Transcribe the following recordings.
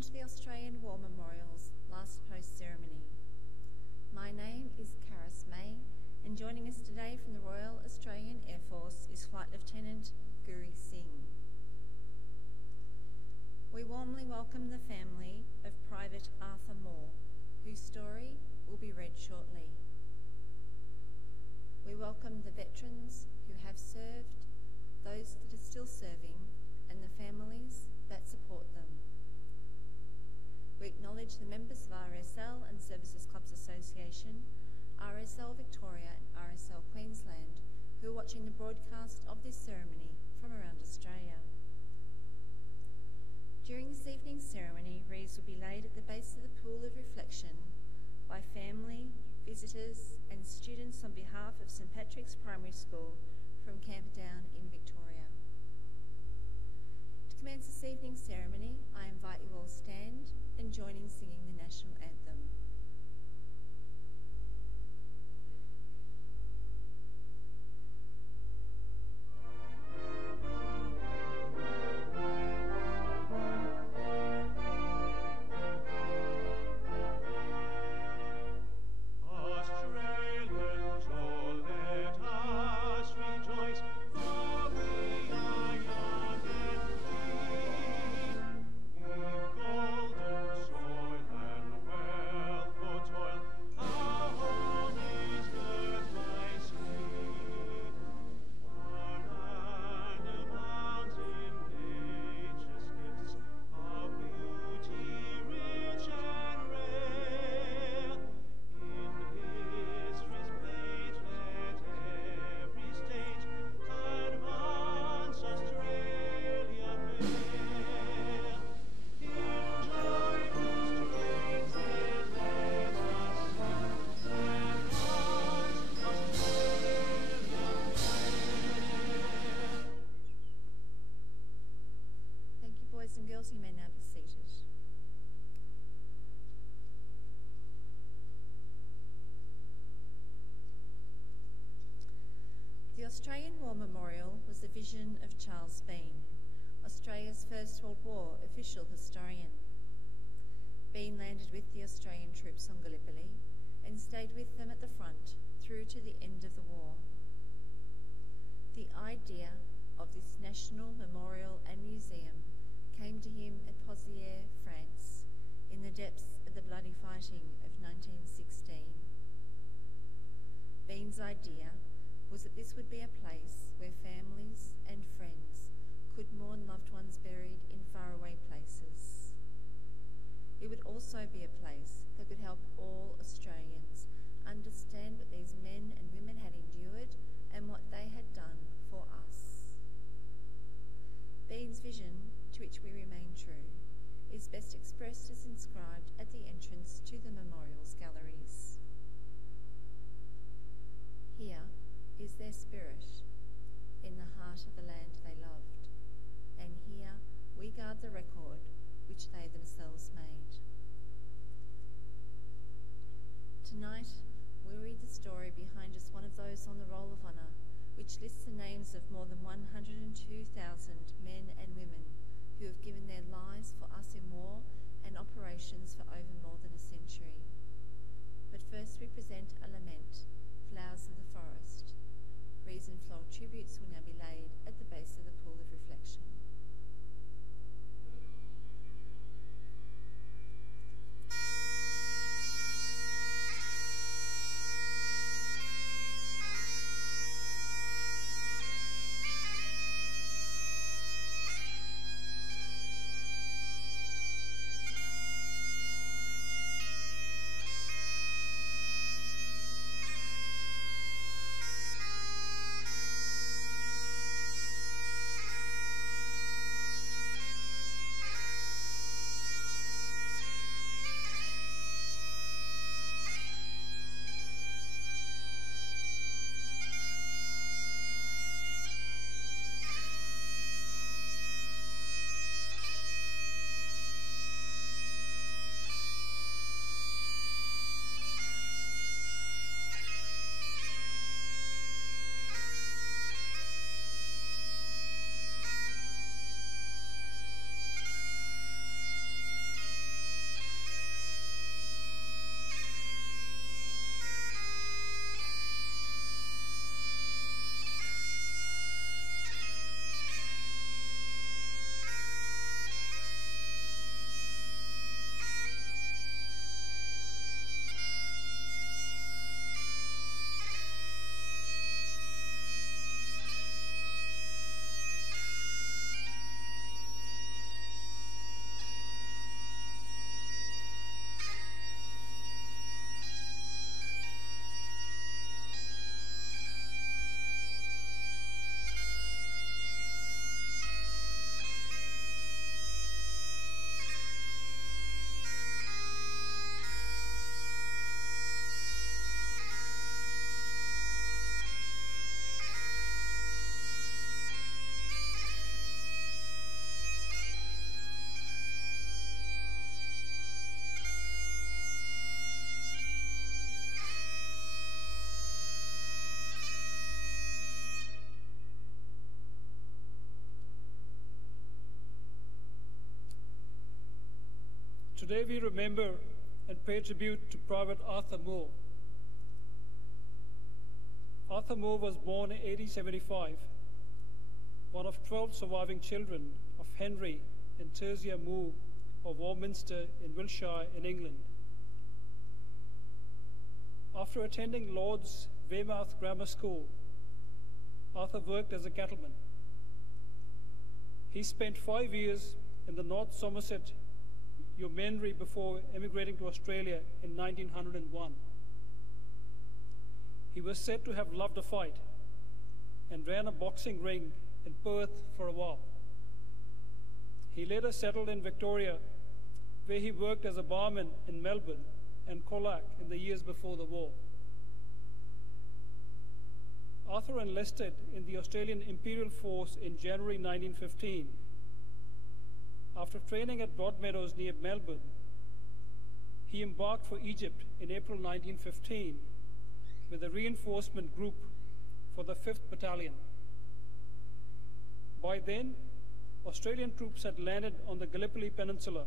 Welcome to the Australian War Memorial's last post ceremony. My name is Karis May, and joining us today from the Royal Australian Air Force is Flight Lieutenant Guri Singh. We warmly welcome the family of Private Arthur Moore, whose story will be read shortly. We welcome the veterans who have served, those that are still serving, and the families that support them. We acknowledge the members of RSL and Services Clubs Association, RSL Victoria and RSL Queensland, who are watching the broadcast of this ceremony from around Australia. During this evening's ceremony, wreaths will be laid at the base of the pool of reflection by family, visitors and students on behalf of St Patrick's Primary School from Camperdown in Victoria. To commence this evening's ceremony, I invite you all stand and join in singing the National Anthem. Boys and girls, you may now be seated. The Australian War Memorial was the vision of Charles Bean, Australia's First World War official historian. Bean landed with the Australian troops on Gallipoli and stayed with them at the front through to the end of the war. The idea of this national memorial and museum came to him at Pozières, France, in the depths of the bloody fighting of 1916. Bean's idea was that this would be a place where families and friends could mourn loved ones buried in faraway places. It would also be a place that could help all Australians understand what these men and women had endured and what they had done for us. Bean's vision, to which we remain true, is best expressed as inscribed at the entrance to the memorial's galleries. Here is their spirit, in the heart of the land they loved, and here we guard the record which they themselves made. Tonight, we'll read the story behind just one of those on the Roll of Honour, which lists the names of more than 102,000 men and women who have given their lives for us in war and operations for over more than a century. But first we present a lament, Flowers of the Forest. Wreaths and floral tributes will now be laid at the base of the pool of reflection. Today we remember and pay tribute to Private Arthur Moore. Arthur Moore was born in 1875, one of 12 surviving children of Henry and Tersia Moore of Warminster in Wiltshire in England. After attending Lord's Weymouth Grammar School, Arthur worked as a cattleman. He spent 5 years in the North Somerset Yeomanry before emigrating to Australia in 1901. He was said to have loved a fight and ran a boxing ring in Perth for a while. He later settled in Victoria, where he worked as a barman in Melbourne and Colac in the years before the war. Arthur enlisted in the Australian Imperial Force in January 1915. After training at Broadmeadows near Melbourne, he embarked for Egypt in April 1915 with a reinforcement group for the 5th Battalion. By then, Australian troops had landed on the Gallipoli Peninsula,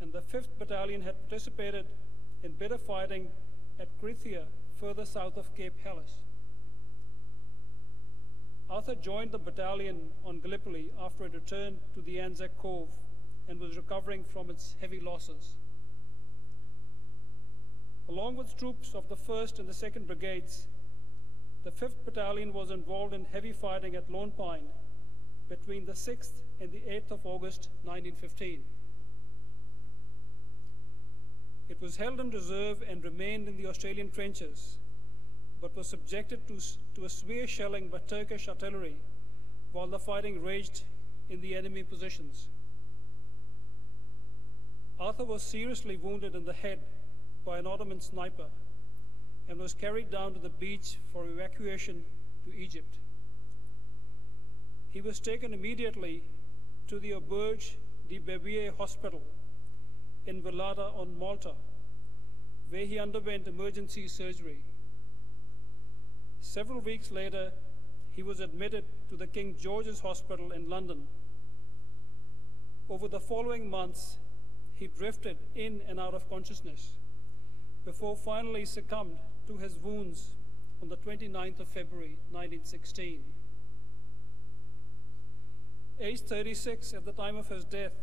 and the 5th Battalion had participated in bitter fighting at Krithia, further south of Cape Helles. Arthur joined the battalion on Gallipoli after it returned to the Anzac Cove and was recovering from its heavy losses. Along with troops of the 1st and the 2nd Brigades, the 5th Battalion was involved in heavy fighting at Lone Pine between the 6th and the 8th of August 1915. It was held in reserve and remained in the Australian trenches, but was subjected to a severe shelling by Turkish artillery while the fighting raged in the enemy positions. Arthur was seriously wounded in the head by an Ottoman sniper and was carried down to the beach for evacuation to Egypt. He was taken immediately to the Auberge de Bevier Hospital in Vallada on Malta, where he underwent emergency surgery. Several weeks later, he was admitted to the King George's Hospital in London. Over the following months, he drifted in and out of consciousness before finally succumbed to his wounds on the 29th of February 1916. Aged 36 at the time of his death,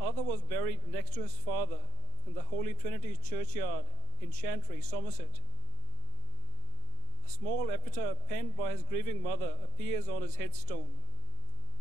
Arthur was buried next to his father in the Holy Trinity Churchyard in Chantry, Somerset. A small epitaph penned by his grieving mother appears on his headstone.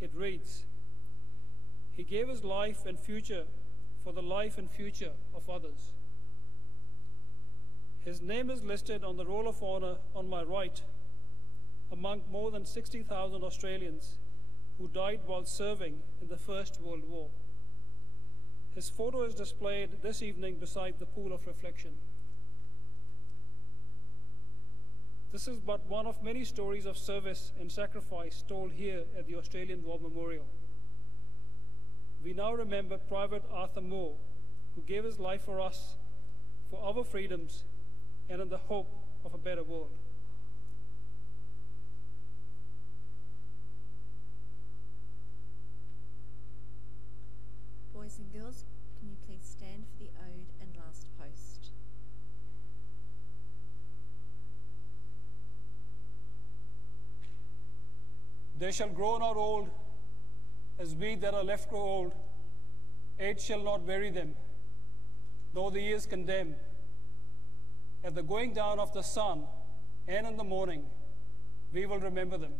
It reads, "He gave his life and future for the life and future of others." His name is listed on the Roll of Honour on my right, among more than 60,000 Australians who died while serving in the First World War. His photo is displayed this evening beside the pool of reflection. This is but one of many stories of service and sacrifice told here at the Australian War Memorial. We now remember Private Arthur Moore, who gave his life for us, for our freedoms, and in the hope of a better world. Boys and girls, can you please stand for the ode and last post? They shall grow not old, as we that are left grow old. Age shall not weary them, though the years condemn. At the going down of the sun and in the morning, we will remember them.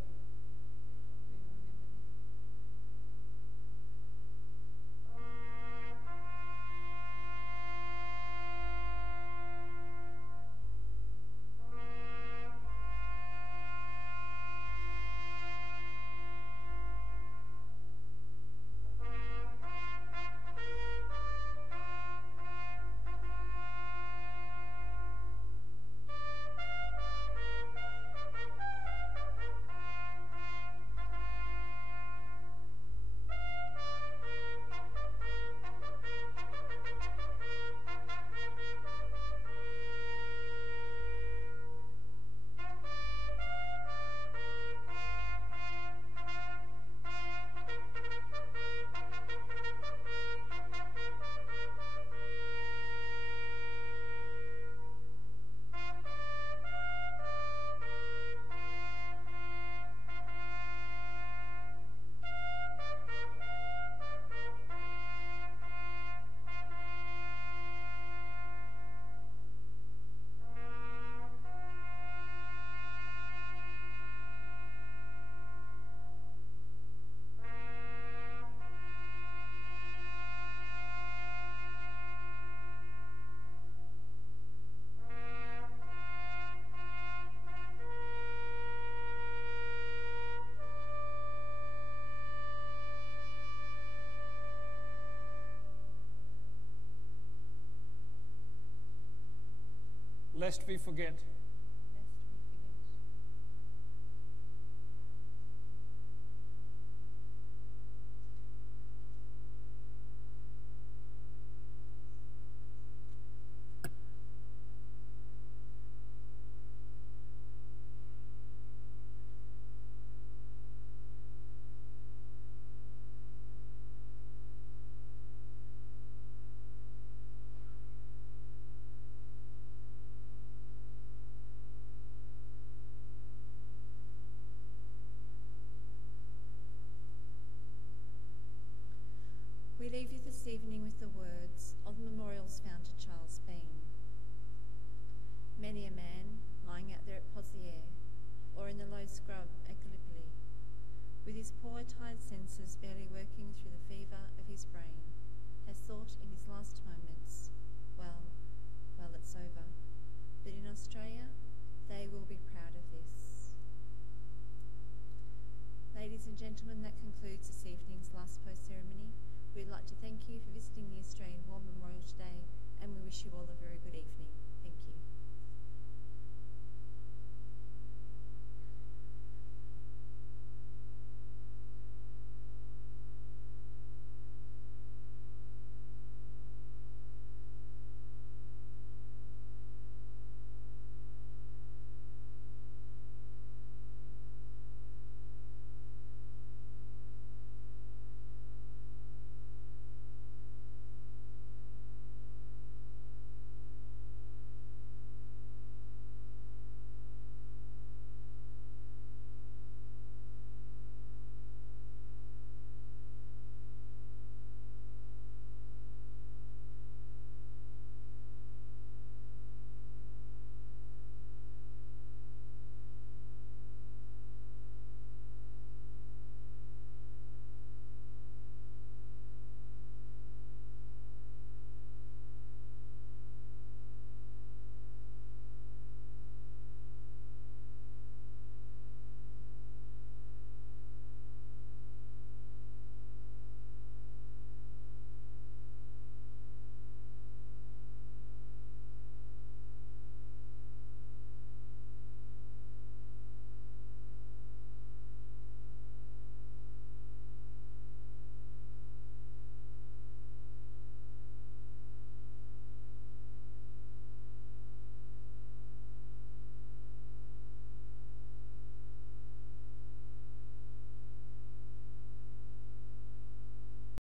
lest we forget.